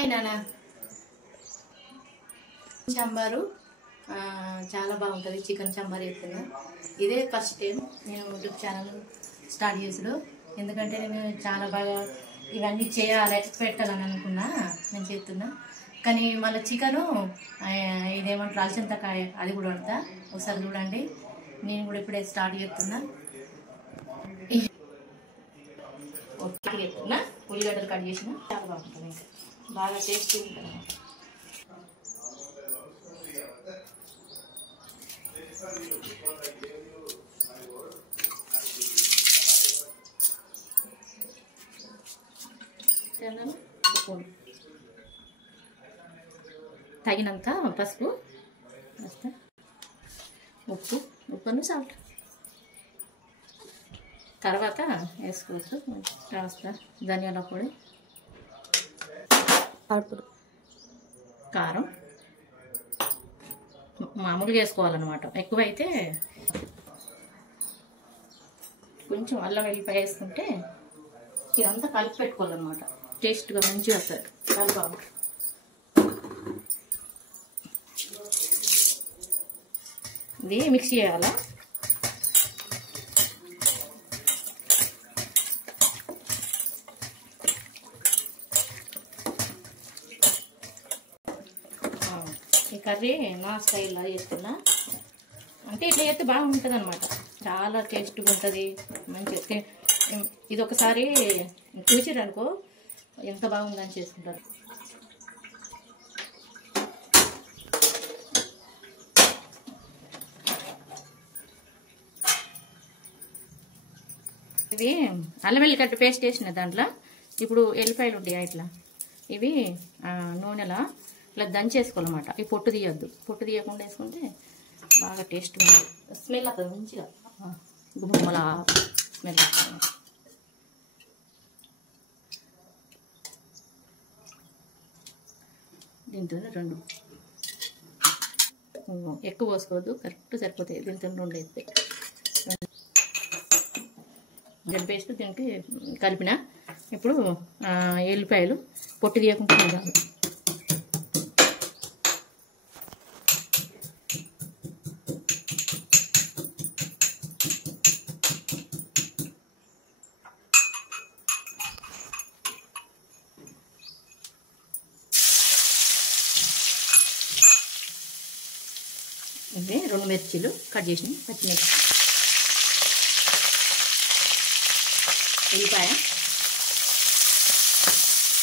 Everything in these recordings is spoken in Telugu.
హాయ్ నాన్న. సాంబారు చాలా బాగుంటుంది. చికెన్ సాంబార్ చెప్తున్నా. ఇదే ఫస్ట్ టైం నేను యూట్యూబ్ ఛానల్ స్టార్ట్ చేసుడు. ఎందుకంటే నేను చాలా బాగా ఇవన్నీ చేయాలి పెట్టాలని అనుకున్నా. నేను చేస్తున్నా. కానీ మళ్ళీ చికెను ఇదేమంటారు అలసంతకాయ అది కూడా వండుతా. ఒకసారి చూడండి. నేను కూడా ఇప్పుడే స్టార్ట్ చేస్తున్నా. చెప్తున్నా ఉల్లిగడ్డలు కట్ చేసిన చాలా బాగుంటుంది. ఇంకా బాగా టేస్టీ ఉంటుంది. తగినంత పసుపు, ఉప్పును సాల్ట్ తర్వాత వేసుకోవచ్చు. కాస్త ధనియాల పొడి, కారం మామూలుగా వేసుకోవాలన్నమాట. ఎక్కువైతే కొంచెం అల్లం వెల్లిపాయ వేసుకుంటే ఇదంతా కలిపి పెట్టుకోవాలన్నమాట. టేస్ట్గా మంచిగా వస్తుంది. చాలా బాగుంటుంది. ఇది మిక్స్ చేయాలా. ఈ కర్రీ నా స్టైల్లో చేస్తున్నా. అంటే ఇట్లా చేస్తే బాగుంటుంది అనమాట. చాలా టేస్ట్గా ఉంటుంది. మంచిగా ఇది ఒకసారి చూసిరనుకో ఎంత బాగుందని చేసుకుంటారు. ఇది అల్లం వెల్లిగడ్డ పేస్ట్ వేసిన దాంట్లో ఇప్పుడు ఎల్లిపాయలు ఉంటాయి ఇట్లా. ఇవి నూనెలా ఇట్లా దంచేసుకోవాలన్నమాట. ఈ పొట్టు తీయొద్దు. పొట్టు తీయకుండా వేసుకుంటే బాగా టేస్ట్గా ఉంటుంది. స్మెల్ అవుతుంది మంచిగా. గుమ్మల స్మెల్ వస్తుంది. దీంతో రెండు ఎక్కువ పోసుకోవద్దు. కరెక్ట్ సరిపోతాయి. దీంతో రెండు అయితే గడ్డ పేస్ట్ దీనికి కలిపిన. ఇప్పుడు ఎల్లిపాయలు పొట్టు తీయకుండా ఉండాలి. ఇవి 2 మిర్చీలు కట్ చేసిన పచ్చిమిర్చి, ఉల్లిపాయ,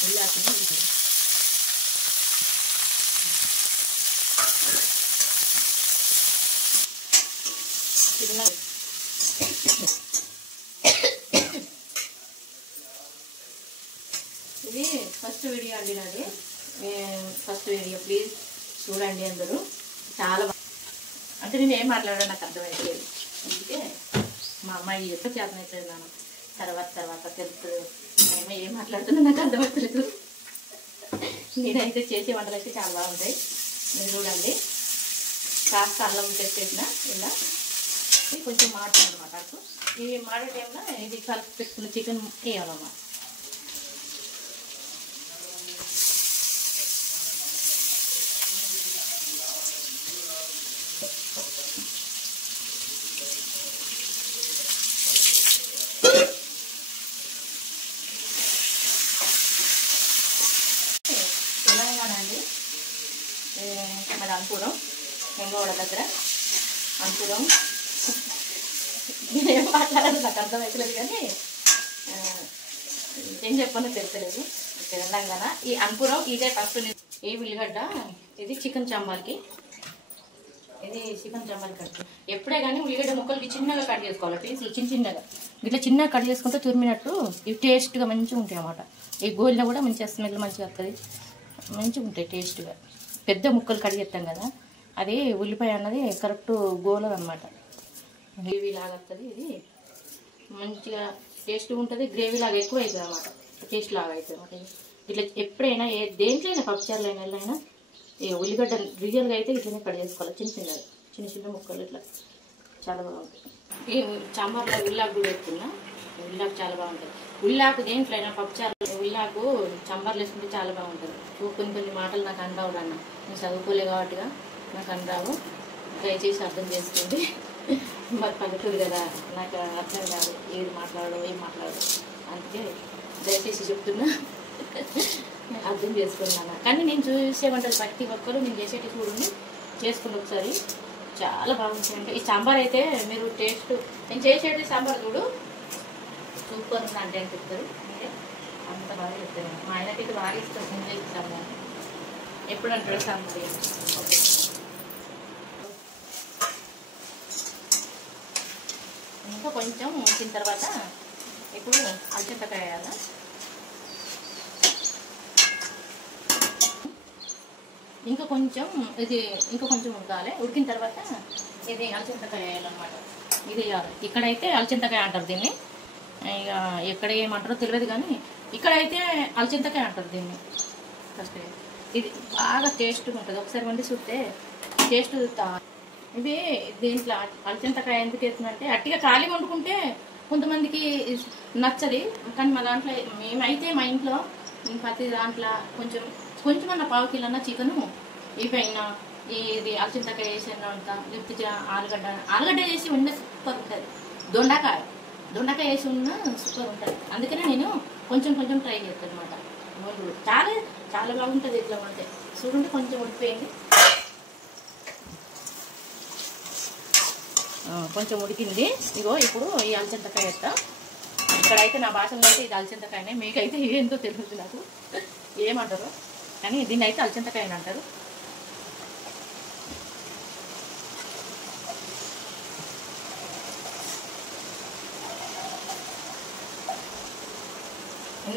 ఉల్లాసం, ఉల్లిపాయ, ఇది ఫస్ట్ వీడియో అండి నాది. ఫస్ట్ వీడియో ప్లీజ్ చూడండి అందరూ. చాలా అంటే నేను ఏం మాట్లాడా నాకు అర్థమవుతలేదు. అందుకే మా అమ్మాయి ఎప్పుడు చేతనవుతుంది నాన్న. తర్వాత తెలుస్తుంది. ఏమో ఏం మాట్లాడుతుందో నాకు అర్థమవుతలేదు. నేనైతే చేసే వంటలు అయితే చాలా బాగుంటాయి. మీరు చూడండి. కాస్త అల్లం పెట్టేసిన ఇలా కొంచెం మాడుతుంది అనమాట. అప్పుడు ఈ మాడే టైంలో ఇది కలిపి పెట్టుకున్న చికెన్ వేయాలన్నమాట. తెలంగాణ అండి. మరి అనుకూలం వెంగవాడ దగ్గర అనుకూలం. నేనేం మాట్లాడాలి నాకు అర్థమవుతలేదు. కానీ ఏం చెప్పానో తెలుసలేదు. తెలంగాణ ఈ అనుకూలం ఇదే ఫస్ట్. ఈ ఉల్లిగడ్డ ఇది చికెన్ సాంబార్కి. ఇది చికెన్ సాంబార్ కట్. ఎప్పుడే కానీ ఉల్లిగడ్డ ముక్కలకి చిన్నగా కట్ చేసుకోవాలి. పీసులు చిన్నగా ఇట్లా చిన్నగా కట్ చేసుకుంటే తురిమినట్టు ఇవి టేస్ట్గా మంచిగా ఉంటాయి అన్నమాట. ఈ గోలిన కూడా మంచిగా స్మెల్ మంచిగా వస్తుంది. మంచిగా ఉంటాయి టేస్ట్గా. పెద్ద ముక్కలు కట్ చేస్తాం కదా, అది ఉల్లిపాయ అన్నది కరెక్ట్ గోలదు అనమాట. గ్రేవీ లాగా వస్తుంది. ఇది మంచిగా టేస్ట్గా ఉంటుంది. గ్రేవీ లాగా ఎక్కువ అవుతుంది అన్నమాట. టేస్ట్ లాగా అవుతుంది అన్నమాట. ఇట్లా ఎప్పుడైనా దేంట్లో అయినా పప్పుచారులు అయినా వెళ్ళైనా ఈ ఉల్లిగడ్డ రియల్గా అయితే ఇట్లనే కట్ చేసుకోవాలి. చిన్న ముక్కలు ఇట్లా చాలా బాగుంటుంది. ఈ సాంబార్లో ఉల్లాకు కూడా పెట్టుకున్నా. ఉల్లాకు చాలా బాగుంటుంది. ఉల్లాకు దేంట్లో అయినా పప్పుచారులు నాకు చంబార్లు వేసుకుంటే చాలా బాగుంటుంది. కొన్ని కొన్ని మాటలు నాకు అనరావు అన్న, నేను చదువుకోలే కాబట్టిగా నాకు అనరావు. దయచేసి అర్థం చేసుకోండి. మరి పల్లెటూరు కదా, నాకు అర్థం కాదు ఏది మాట్లాడడం ఏం మాట్లాడడం, అందుకే దయచేసి చెప్తున్నా అర్థం చేసుకున్నాను. కానీ నేను చూసేమంటారు ప్రతి ఒక్కరు నేను చేసేటి చూడండి, చేసుకుని ఒకసారి చాలా బాగుంటుంది. ఈ సాంబార్ అయితే మీరు టేస్ట్, నేను చేసేటి సాంబార్ చూడు సూపర్ ఉంది అంటే అని చెప్తారు. అంటే అంత బాగా చెప్తారు. మా ఆయనకైతే బాగా ఇష్టం నేను సాంబార్. ఎప్పుడు అంటాడు సాంబార్. ఓకే, ఇంకా కొంచెం వచ్చిన తర్వాత ఇప్పుడు అల్చింతకాయ వేయాలా. ఇంకా కొంచెం ఇది ఇంకా కొంచెం ఉడకాలి. ఉడికిన తర్వాత ఇది అల్చింతకాయ వేయాలన్నమాట. ఇది వేయాలి. ఇక్కడైతే అల్చింతకాయ అంటారు దీన్ని, ఇక ఎక్కడ ఏమంటారో తెలియదు కానీ ఇక్కడైతే అల్చింతకాయ అంటారు దీన్ని. ఫస్ట్ ఇది బాగా టేస్ట్గా ఉంటుంది. ఒకసారి వండి చూస్తే టేస్ట్. ఇవి దీంట్లో అల్చింతకాయ ఎందుకు వేస్తుందంటే అట్టిగా ఖాళీ వండుకుంటే కొంతమందికి నచ్చది. కానీ మా దాంట్లో మేమైతే మా ఇంట్లో ప్రతి దాంట్లో కొంచెం కొంచెం అన్న పావు కిలో అన్న చికెను ఇవైనా ఇది అల్చింతకాయ వేసిన అంతా, లేకపోతే ఆలుగడ్డ వేసి ఉన్న సూపర్ ఉంటుంది. దొండకాయ వేసి ఉన్న సూపర్ ఉంటుంది. అందుకనే నేను కొంచెం కొంచెం ట్రై చేస్తాను అనమాట. చాలా చాలా బాగుంటుంది ఇట్లా ఉంటే. చూడండి కొంచెం ఉడికిపోయింది, కొంచెం ఉడికింది. ఇగో ఇప్పుడు ఈ అల్చింతకాయ వేస్తా. ఇక్కడైతే నా భాషలో అయితే ఇది అల్చింతకాయనే, మీకైతే ఏంటో తెలుసు నాకు ఏమంటారు, కానీ దీన్ని అయితే అల్చింతకాయ అని అంటారు.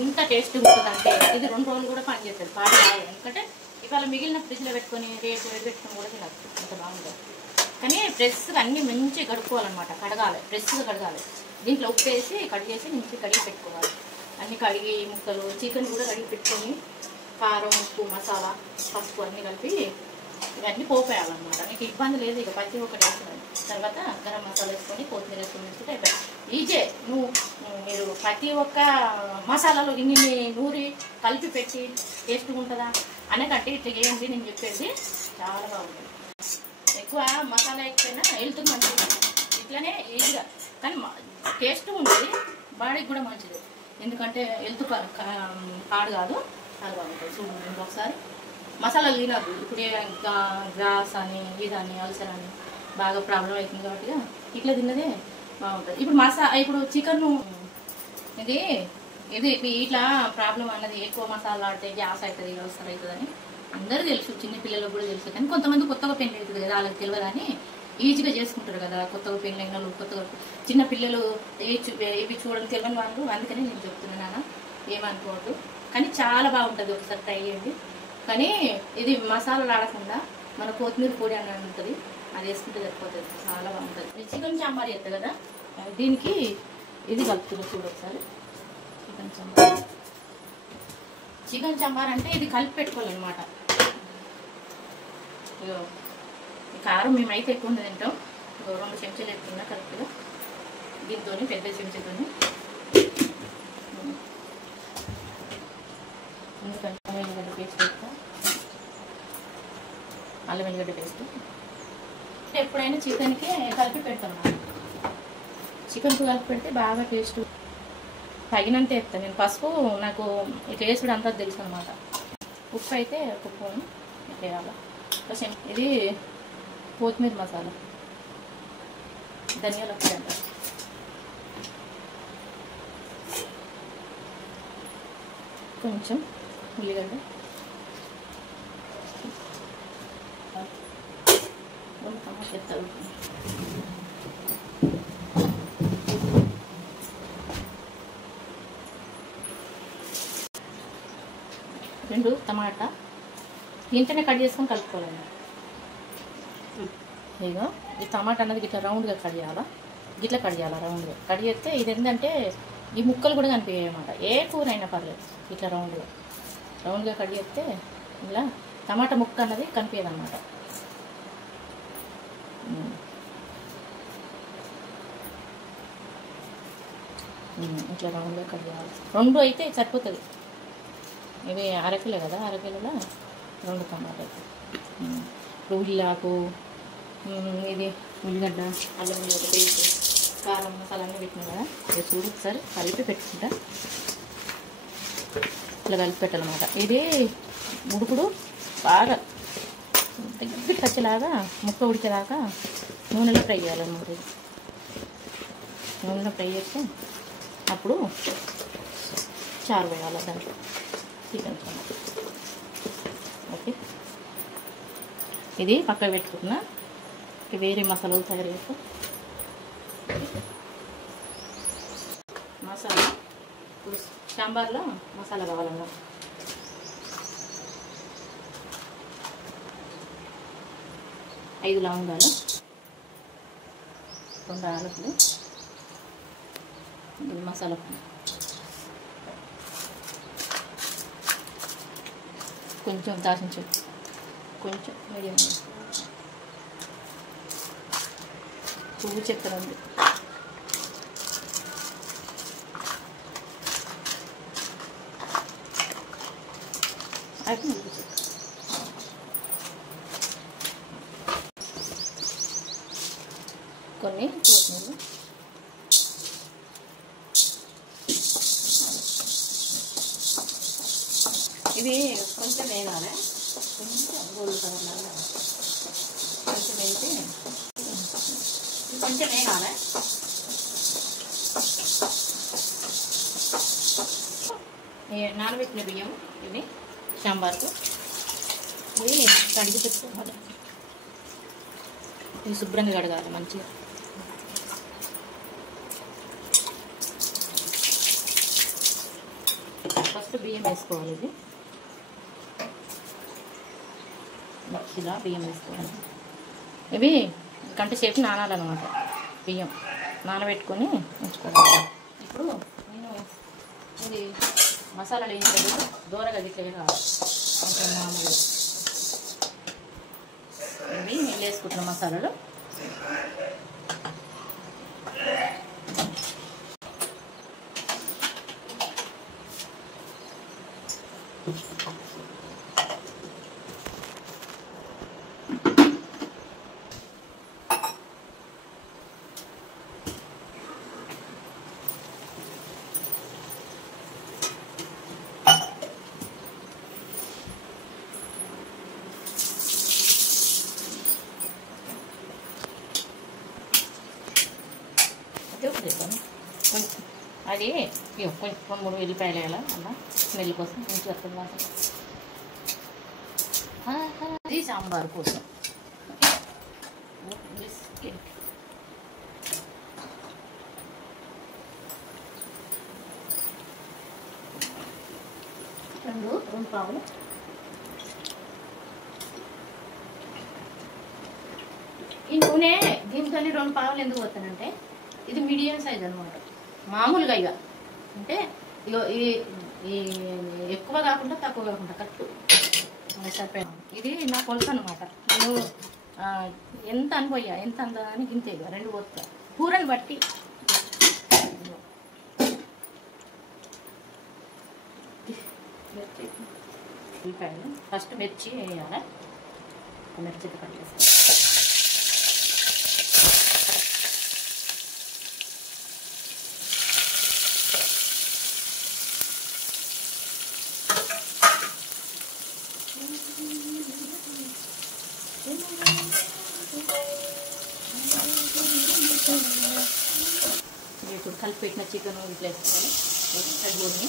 ఎంత టేస్ట్గా ఉంటుందంటే ఇది 2 రోజులు కూడా పనిచేస్తుంది. పాడు కాదు, ఎందుకంటే ఇవాళ మిగిలిన ఫ్రిడ్జ్లో పెట్టుకొని రేపు పెట్టుకుని కూడా తినచ్చు, అంత బాగుంటుంది. కానీ ఫ్రెష్గా అన్నీ మంచిగా కడుక్కోవాలన్నమాట. కడగాలి, ఫ్రెష్గా కడగాలి. దీంట్లో ఉప్పు వేసి కడిగేసి మంచిగా కడిగి పెట్టుకోవాలి. అన్నీ కడిగి ముక్కలు చికెన్ కూడా కడిగి పెట్టుకొని కారం ఉప్పు మసాలా పసుపు అన్నీ కలిపి ఇవన్నీ పోపేయాలన్నమాట. నీకు ఇబ్బంది లేదు. ఇక ప్రతి ఒక్కటి వేసుకోవాలి. తర్వాత గరం మసాలా వేసుకొని కొత్తిమీర వేసుకొని వేసుకుంటే అయిపోయి ఈజే. మీరు ప్రతి ఒక్క మసాలాలో ఇన్ని నూరి కలిపి పెట్టి టేస్ట్గా ఉంటుందా అనేకంటే ఇట్లా చేయండి. నేను చెప్పేది చాలా బాగుంటుంది. ఎక్కువ మసాలా ఎక్కువైనా హెల్త్కి మంచిది, ఇట్లనే ఈజీగా. కానీ టేస్ట్ ఉంటుంది, బాడీకి కూడా మంచిది. ఎందుకంటే హెల్త్ పాడు కాదు, చాలా బాగుంటుంది. చూడండి ఒకసారి మసాలాలు తినద్దు. ఇప్పుడు గ్యాస్ అని ఇదని అల్సర్ అని బాగా ప్రాబ్లం అవుతుంది కాబట్టి ఇట్లా తిన్నదే బాగుంటుంది. ఇప్పుడు చికెన్ ఇది ఇట్లా ప్రాబ్లం అన్నది ఎక్కువ మసాలా ఆడితే గ్యాస్ అవుతుంది, అల్సర్ అవుతుందని అందరూ తెలుసు, చిన్న పిల్లలకు కూడా తెలుసు. కానీ కొంతమంది కొత్తగా పెళ్ళి అవుతుంది కదా, వాళ్ళకి తెలియదు అని ఈజీగా చేసుకుంటారు కదా. కొత్తగా పెళ్ళైన వాళ్ళు, కొత్తగా చిన్న పిల్లలు ఇవి చూడడం తెలియని వాళ్ళు. అందుకని నేను చెప్తున్నాను, ఏమనుకోవద్దు. కానీ చాలా బాగుంటుంది, ఒకసారి ట్రై చేయండి. కానీ ఇది మసాలాలు ఆడకుండా మన కొత్తిమీర పొడి అని ఉంటుంది, అది వేసుకుంటే సరిపోతుంది, చాలా బాగుంటుంది. చికెన్ సాంబార్ చేస్తా కదా, దీనికి ఇది కలుపుతుంది. చూడు ఒకసారి చికెన్ సాంబార్ అంటే ఇది కలిపి పెట్టుకోవాలన్నమాట. ఇగో ఈ కారం మేమైతే ఎక్కువ ఉంది తింటాం. 2 చెంచాలు వేసుకున్నా కరెక్ట్గా. దీంతో పెద్ద చెంచాతో ఎందుకంటే అల్లం వెల్లిగడ్డ పేస్ట్ వేస్తా. అల్లం వెల్లిగడ్డ పేస్ట్ ఎప్పుడైనా చికెన్కి కలిపి పెడతాం. చికెన్కి కలిపి పెడితే బాగా టేస్ట్. తగినంత వేస్తాను నేను. పసుపు నాకు ఇట్లా వేసుడు అంతా తెలుసు అనమాట. ఉప్పు అయితే ఉప్పు ఇట్లా వేయాలి. కొంచెం ఇది కొత్తిమీర మసాలా, ధనియాల పొడి అంటారు. కొంచెం ఉల్లిగడ్డ, టమాటా, 2 టమాటా ఇంటనే కట్ చేసుకొని కలుపుకోవాలండి. ఇగో ఈ టమాటా అన్నది ఇట్లా రౌండ్గా కట్ చేయాలా, ఇట్లా కట్ చేయాలా రౌండ్గా. కట్ చేస్తే ఇది ఏంటంటే ఈ ముక్కలు కూడా కనిపించాయి అన్నమాట. ఏ కూర అయినా పర్లేదు ఇట్లా రౌండ్గా కట్ చేస్తే ఇలా టమాటా ముక్క అన్నది కనిపించదు అన్నమాట. ఇట్లా రౌండ్గా కట్ చేయాలి. 2 అయితే సరిపోతుంది. ఇవి అరకిలో కదా, అరకిలోలో 2 టమాటాలు. ఇప్పుడు ఉల్లాకు, ఇది ఉల్లిగడ్డ, అల్లం వెల్లుల్లి పేస్ట్, కారం, మసాలా అన్నీ పెట్టినా కదా. ఇది చూడు ఒకసారి కలిపి పెట్టుకుంటా. ఇట్లా కలిపి పెట్టాలన్నమాట. ఇది ఉడుకుడు బాగా దగ్గరికి వచ్చేలాగా, ముక్క ఉడికేదాకా నూనెలో ఫ్రై చేయాలన్నమాట. ఇది నూనెలో ఫ్రై చేస్తే అప్పుడు చారు వేయాలి దాంట్లో, చికెన్ చారు. ఓకే, ఇది పక్కకు పెట్టుకున్నా. వేరే మసాలాలు తయారు చేస్తాం. మసాలా ఇప్పుడు సాంబార్లో మసాలా కావాలన్నా 5 లవంగాలు, 2 యాలకులు, మసాలా కొంచెం దాల్చిన చెక్క, కొంచెం మీడియం పువ్వు చక్కెర ఉంది. కొన్ని కొత్తిమీర, ఇవి కొంచెం వేయాలి. కొంచెం గోల్డ్ కలర్ లాగా కొంచెం వేసి కొంచెం వేయాలి. నానబెట్టిన బియ్యం ఇవి సాంబార్కు. ఇవి కడిగి పెట్టుకోవాలి. ఇవి శుభ్రంగా కడగాలి మంచిగా. ఫస్ట్ బియ్యం వేసుకోవాలి. ఇది మిక్సీలో బియ్యం వేసుకోవాలి. ఇవి గంట సేపు నానాలన్నమాట. బియ్యం నానబెట్టుకొని ఉంచుకోవాలి. ఇప్పుడు నేను ఇది మసాలాలు ఏం లేదు, దూరగా గిట్లగా కావాలి. కొంచెం మామూలు ఇవి నీళ్ళు వేసుకుంటున్న మసాలాలు. అది కొంచెం 3 వెల్లిపాయలు వేయాలి. అలా స్మెల్ కోసం కొంచెం వస్తుంది వాసన. ఇది సాంబార్ కోసం. రెండు పావులు ఈ నూనె. దీంతో 2 పావులు ఎందుకు పోతానంటే ఇది మీడియం సైజ్ అనమాట. మామూలుగా ఇక అంటే ఈ ఎక్కువ కాకుండా తక్కువ కాకుండా కరెక్ట్ సరిపోయాను. ఇది నా కొలత అనమాట. నేను ఎంత అనుపోయా ఎంత అందని గింతే ఇక 2 పోతా కూరని బట్టి. ఉల్లిపాయలు ఫస్ట్ మిర్చి వేయాలి. మిర్చి కట్ చేస్తాను. ఇప్పుడు కలిపి పెట్టిన చికెన్ ఇట్లా వేసుకోవాలి. తగ్గుని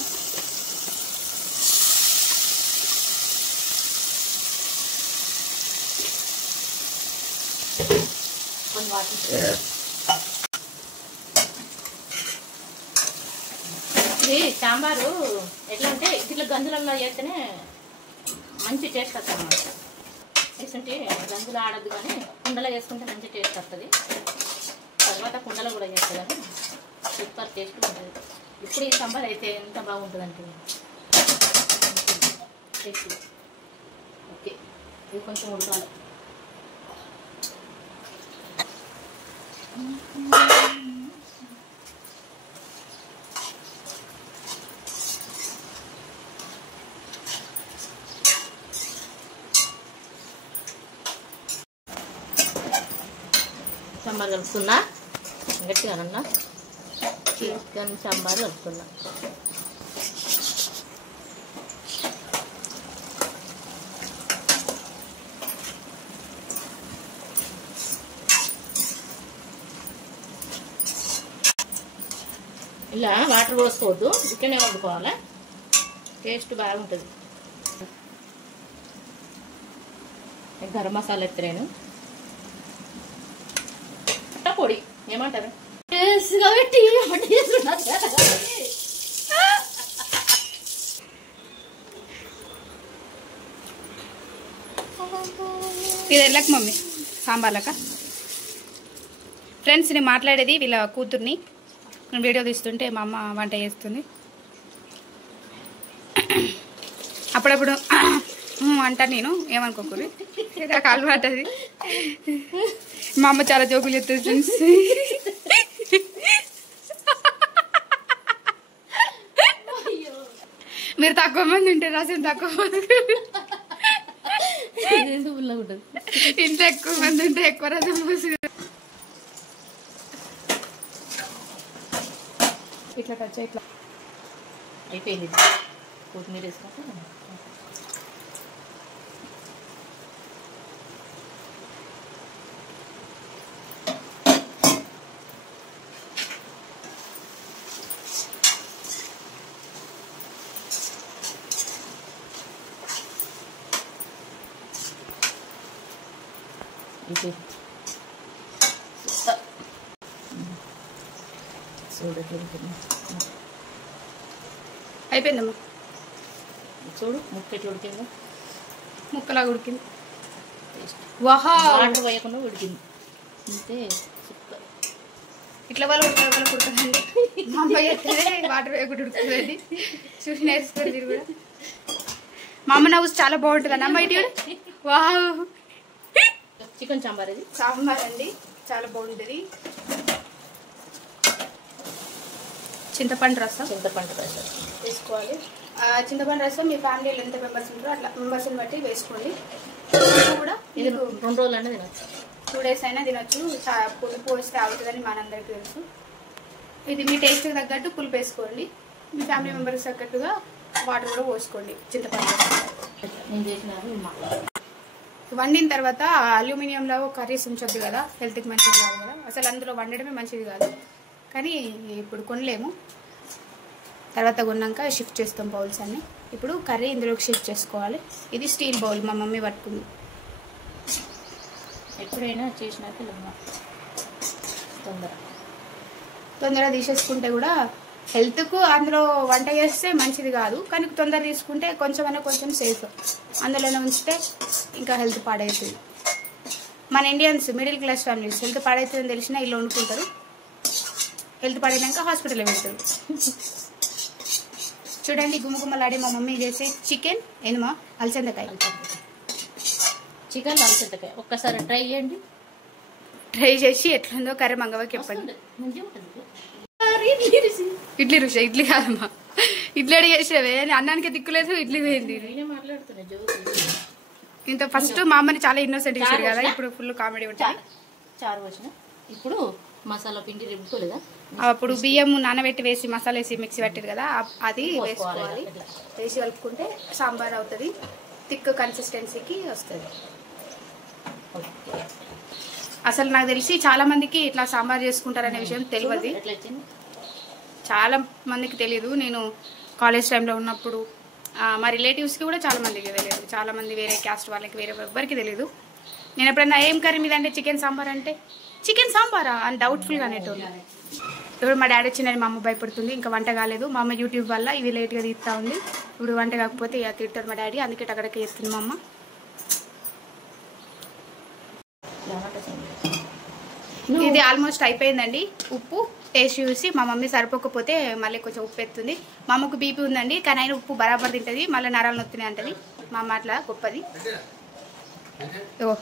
కొన్ని వాటి ఇది సాంబారు ఎట్లా అంటే ఇట్లా గంజులలో చేస్తేనే మంచి టేస్ట్ వస్తుంది అన్నమాట. వేస్తుంటే గంజులు ఆడద్దు కానీ కుండలో వేసుకుంటే మంచి టేస్ట్ వస్తుంది. తర్వాత కుండలో కూడా చేస్తుందని సూపర్ టేస్ట్ ఉంటుంది. ఇప్పుడు ఈ సాంబార్ అయితే ఎంత బాగుంటుంది అంటే టేస్ట్. ఓకే, ఇది కొంచెం ఉడకాలి. సాంబార్ కలుపుతున్నా, గట్టిగా అన్నా. చికెన్ సాంబార్ కలుపుతున్నా. ఇలా వాటర్ పోసుకోవద్దు, చికెన్ వండుకోవాలి, టేస్ట్ బాగుంటుంది. గరం మసాలా ఎత్తలేను, పొడి ఏమంటారు పెట్టి ఇది ఎల్లక మమ్మీ సాంబార్లక. ఫ్రెండ్స్ నేను మాట్లాడేది వీళ్ళ కూతుర్ని, నేను వీడియో తీస్తుంటే మా అమ్మ వంట చేస్తుంది. అప్పుడప్పుడు అంటా, నేను ఏమనుకోకూడదు, నాకు అలవాటు అది. మా అమ్మ చాలా జోకులు చెప్తుంది ఫ్రెండ్స్. మీరు తక్కువ మంది ఉంటారు, అసలు తక్కువ మంది, ఇంట్లో ఎక్కువ మంది ఉంటే ఎక్కువ రసం పోసి ఇట్లా టచ్ ఇట్లా అయిపోయింది. కొత్తిమీర వేసుకుంటే అయిపోయిందమ్మా. చూడు ముక్క ఎట్లా ఉడికిందో, ముక్కలాగా ఉడికింది. వాటర్ వేయకుండా ఉడికింది అంతే. సూపర్. ఇట్లా వాళ్ళు ఉడకదండి, మా అమ్మాయి అయితే వాటర్ వేయకుండా ఉడుకుతుంది. చూసి నేర్చుకోరు మీరు కూడా. మా అమ్మ నవ్వు చాలా బాగుంటుంది అన్న అమ్మాయి. Wow, chicken sambar. ఇది సాంబార్ అండి, చాలా బాగుంటుంది. చింతపండు రసం వేసుకోవాలి. చింతపండు రసం మీ ఫ్యామిలీలో ఎంత మెంబర్స్ ఉంటారో అట్లా మెంబర్స్ని బట్టి వేసుకోండి. కూడా ఇది 2 రోజులు అనేది తినచ్చు, 2 days అయినా తినచ్చు. పులుపు వేస్తే అవుతుందని మనందరికీ తెలుసు. ఇది మీ టేస్ట్కి తగ్గట్టు పులుపు వేసుకోండి. మీ ఫ్యామిలీ మెంబర్స్ తగ్గట్టుగా వాటర్ కూడా పోసుకోండి. చింతపండు వండిన తర్వాత అల్యూమినియంలో కర్రీస్ ఉంచొద్దు కదా, హెల్త్కి మంచిది కాదు కదా. అసలు అందులో వండడమే మంచిది కాదు, కానీ ఇప్పుడు కొనలేము. తర్వాత కొన్నాక షిఫ్ట్ చేస్తాం బౌల్స్ అన్నీ. ఇప్పుడు కర్రీ ఇందులోకి షిఫ్ట్ చేసుకోవాలి. ఇది స్టీల్ బౌల్ మా మమ్మీ పట్టుకుంది. ఎప్పుడైనా చేసినాక తొందరగా తీసేసుకుంటే కూడా హెల్త్కు అందులో వంట చేస్తే మంచిది కాదు, కానీ తొందర తీసుకుంటే కొంచెం సేఫ్. అందులోనే ఉంచితే ఇంకా హెల్త్ పాడవుతుంది. మన Indians middle class families health పాడవుతుందని తెలిసినా ఇల్లు వండుకుంటారు, హెల్త్ పాడైనాక హాస్పిటల్ వెళ్తారు. చూడండి గుమ్మగుమ్మలాడి మా మమ్మీ చేసే చికెన్ ఏమో అలసందకాయ. చికెన్ అలసందకాయ ఒక్కసారి ట్రై చేయండి. ట్రై చేసి ఎట్లుందో కర్రీ మంగవకి చెప్పండి. ఇడ్లీ రుచి, ఇడ్లీ కాదమ్మా, ఇడ్లీ అడిగి చేసేవే, అన్నానికి దిక్కులేదు, ఇడ్లీ పోయింది. ఇంత ఫస్ట్ మా అమ్మని చాలా ఇన్నోసెంట్ చేశారు కదా, ఇప్పుడు ఫుల్ కామెడీ ఉంటుంది. చారు వచ్చిన ఇప్పుడు మసాలా పిండి రుబ్బుకోలేదా, అప్పుడు బియ్యం నానబెట్టి వేసి మసాలా వేసి మిక్సీ పెట్టారు కదా, అది వేసుకోవాలి. వేసి కలుపుకుంటే సాంబార్ అవుతుంది, థిక్ కన్సిస్టెన్సీకి వస్తుంది. అసలు నాకు తెలిసి చాలా మందికి ఇట్లా సాంబార్ చేసుకుంటారనే విషయం తెలియదు, చాలా మందికి తెలియదు. నేను కాలేజ్ టైంలో ఉన్నప్పుడు మా రిలేటివ్స్కి కూడా చాలా మందికి తెలియదు, చాలా మంది వేరే క్యాస్ట్ వాళ్ళకి వేరే ఎవ్వరికి తెలియదు. నేను ఎప్పుడన్నా ఏం కర్రీ మీద అంటే చికెన్ సాంబార్ అంటే చికెన్ సాంబారా అని డౌట్ఫుల్గా అనేటోళ్ళు. ఇప్పుడు మా డాడీ వచ్చిందని మా అమ్మ భయపడుతుంది, ఇంకా వంట కాలేదు. మా అమ్మ యూట్యూబ్ వల్ల ఇవి లేట్గా తీస్తూ ఉంది, ఇప్పుడు వంట కాకపోతే ఇక తింటారు మా డాడీ, అందుకే అక్కడికి చేస్తుంది మా అమ్మ. ఇది ఆల్మోస్ట్ అయిపోయిందండి. ఉప్పు టేస్ట్ చూసి మా మమ్మీ సరిపోకపోతే మళ్ళీ కొంచెం ఉప్పు ఎత్తుంది. మా అమ్మకు బీపీ ఉందండి, కానీ ఆయన ఉప్పు బరాబర్ తింటుంది, మళ్ళీ నరాలు నొత్తున్నాయి అంటది మా అమ్మ, అట్లా గొప్పది. ఓ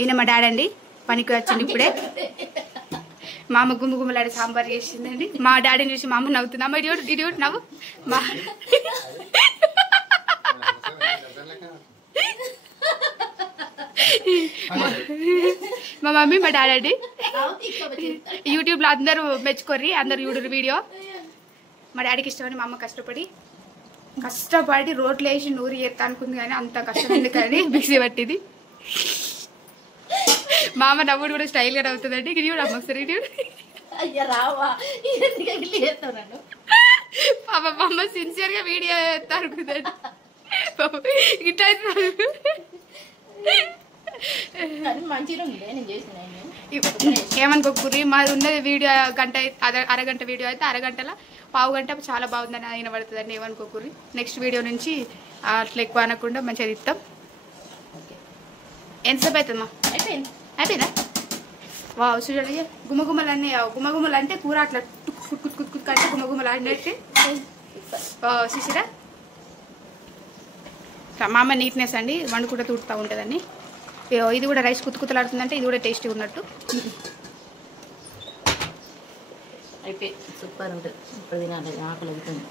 ఈయన మా డాడీ అండి, పనికి వచ్చింది ఇప్పుడే. మా అమ్మ గుమ్మ గుమ్మలాడి సాంబార్ చేసిందండి. మా డాడీని చూసి మా అమ్మ నవ్వుతుంది. అమ్మ ఇడియోటి నవ్వు. మా మమ్మీ మా డాడీ యూట్యూబ్లో అందరూ మెచ్చుకోర్రి, అందరూ చూడరు వీడియో. మా డాడీకి ఇష్టమని మా అమ్మ కష్టపడి రోడ్లు వేసి నూరి ఎత్తా అనుకుంది, కానీ అంత కష్టం ఉంది కానీ మిక్సీ పట్టింది. మా అమ్మ నవ్వుడు కూడా స్టైల్గా నవ్వుతుందండి. ఇది కూడా అమ్మ ఒకసారి పాప మా అమ్మ సిన్సియర్గా వీడియో ఎత్తా అనుకుందండి. ఇట్లా ఏమనుకోకూరి మాది ఉన్నది వీడియో గంట, అరగంట వీడియో అయితే అరగంటలో పావు గంట చాలా బాగుందని ఆయన పడుతుందండి. ఏమనుకోకూరి నెక్స్ట్ వీడియో నుంచి అట్లా ఎక్కువ అనకుండా మంచిగా ఇస్తాం. ఎంతసేపు అవుతుందమ్మా? అయిపోయిందా? వా చూడండి గుమ్మగుమ్మలు అన్నీ, గుమ్మగుమ్మలు అంటే కూర అట్లా కుట్టుకు అంటే గుమ్మగుమ్మలు ఆడినట్టు చూసిరా. మా అమ్మ నీట్నెస్ అండి, వండుకుంటూ తుడుతూ ఉంటుందండి. ఇది కూడా రైస్ కుతుకుతలాడుతుందంటే ఇది కూడా టేస్టీ ఉన్నట్టు. అయిపోయి సూపర్ ఉంటుంది, ఇప్పుడు తినాలి, ఆకలి అవుతుంది.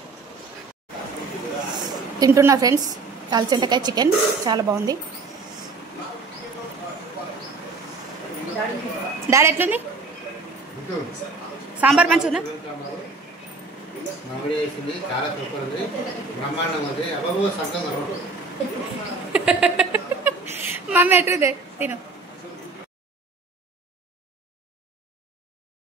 తింటున్నా ఫ్రెండ్స్ కాల్చెంటకాయ చికెన్, చాలా బాగుంది. డాడీ ఎట్లుంది? సాంబార్ మంచిగా ఉందా? మమ్మీ ఎట్లుంది? తిను.